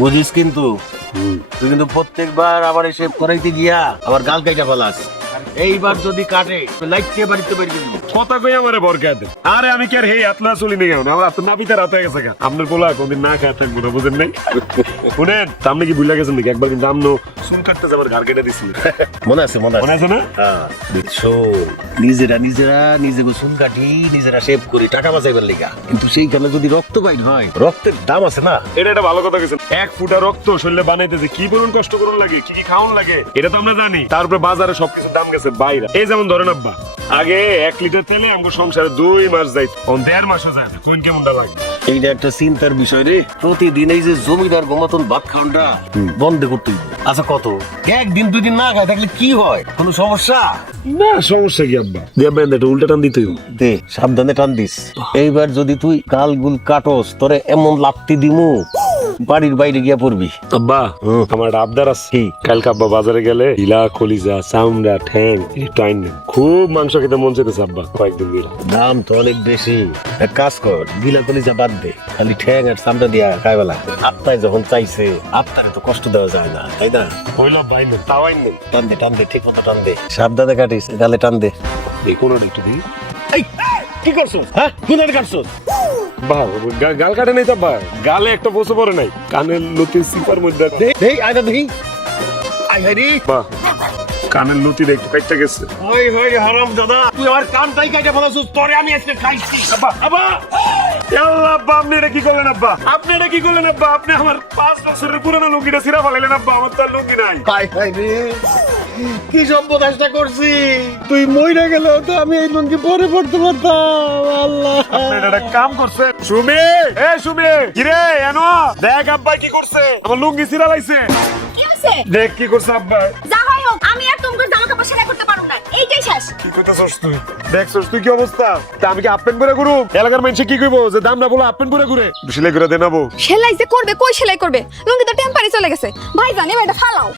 বুঝিস কিন্তু তুই কিন্তু প্রত্যেকবার আবার এসে করাইতে গিয়া আবার গাল কাইটা ফেলাস। এইবার যদি কাটে লাইটকে বাড়িতে বের করে দিবো। কথা কই আমারে বরকাত। আরে আমি কি আর হেই আতলা চলি নি কেন? আমার আতলা নাপিতে রাত হয়ে গেছে। আপনার পোলা কোনদিন না খায় থাকবো না, বুঝেন নাই? শুনেন, আপনি কি ভুলে গেছেন নাকি? একবার কিন্তু আমনো চুল কাটতে যাবার ঘাড় কেটে দিছিল। মনে আছে মনে আছে না? দেখছো, নিজেরা নিজে চুল কাটি নিজেরা শেভ করি টাকা বাঁচাইবার লিগা, কিন্তু সেইখানে যদি রক্ত বাইর হয়, রক্তের দাম আছে না। এটা একটা ভালো কথা গেছেন। এক ফুটা রক্ত শরীরে বানাইতেছে কি বলুন, কষ্ট করুন লাগে, কি কি খাওয়ান লাগে, এটা তো আমরা জানি। তারপরে বাজারে সবকিছুর দাম গেছে বাইরে। এই যেমন ধরেন আব্বা, আগে 1 লিটার তেলে আমাকে সংসারে 2 মাস যাইত, 1.5 মাসও যায়। কোন কেমনটা লাগে? এইটা একটা চিন্তার বিষয় রে। প্রতিদিন এই যে জমিদার মতন ভাত খাওয়াটা বন্ধ করতে হইব। আচ্ছা কত, একদিন 2 দিন না খায় থাকলে কি হয়? কোনো সমস্যা না, সমস্যা কি আব্বা? দিয়ে বেন এটা উল্টা টান দিতে হইব। দে, সাবধানে টান দিস। এইবার যদি তুই গালগুল কাটস, তোরে এমন লাত্তি দিমু বাড়ির বাইরে গিয়া পড়বি। আব্বা আমার একটা আবদার আছে। কি? কালকে আব্বা বাজারে গেলে ইলা, কলিজা, চামড়া, ঠ্যাং একটু আইন নেন। খুব মাংস খেতে মন চাইতেছে আব্বা কয়েকদিন ধরে। দাম তো অনেক বেশি। এক কাজ কর, গিলা কলিজা বাদ দে, খালি ঠ্যাং আর চামড়া দিয়া খাইবেলা। আত্মায় যখন চাইছে, আত্মারে তো কষ্ট দেওয়া যায় না, তাই না? কইলা ভাই নেন, তাও আইন নেন। টান দে ঠিক মতো টান দে, সাবধানে কাটিস, গালে টান দে। দেখুন একটু দিই। এই কি করছস? হ্যাঁ, কোথায় কাটছস? গাল কাটে নাই তো আব্বা, গালে একটা বসে পড়ে নাই, কানের লতি সিপার মধ্যে। দেই আইদা দেখি। আই হাইরি, বাহ, কানের লতি একটু কাটতে গেছে। ওই হই হারাম দাদা, তুই আমার কানটাই কাইটা ফেলাছস, তোরে আমি আজকে খাইছি। আব্বা আব্বা, আল্লাহ আব্বা, আপনি এটা কি করলেন আব্বা? আপনি এটা কি করলেন আব্বা? আপনি আমার 5 বছরের পুরনো লুঙ্গিটা ছিঁড়া ফেলাইলেন আব্বা। আমার তো আর লুঙ্গি নাই। হাই হাই রে, কি সর্বনাশটা করছি। তুই মইরা গেল তো আমি এই লুঙ্গি পরে পড়তে পারতাম। আল্লাহ, আপনি এটা একটা কাম করছেন। সুমি, এ সুমি, কি রে? এনো দেখ আব্বা কি করছে, আমার লুঙ্গি ছিঁড়া লাইছে। কি হইছে? দেখ কি করছে আব্বা। যা হয় হোক, আমি আর তোমার জামা কাপড় সেলাই করতে পারবো না, এইটাই শেষ। কি কইতাছস তুই? দেখছস তুই কি অবস্থা? তা আমি কি আপেন করে ঘুরু? এলাকার মানুষ কি কইবো যে দামরা বলে আপেন করে ঘুরে? সেলাই করে দেনাবো। সেলাই যে করবে, কই সেলাই করবে? লুঙ্গি তো টেম্পারি চলে গেছে। ভাই জানে ভাইটা ফালাও।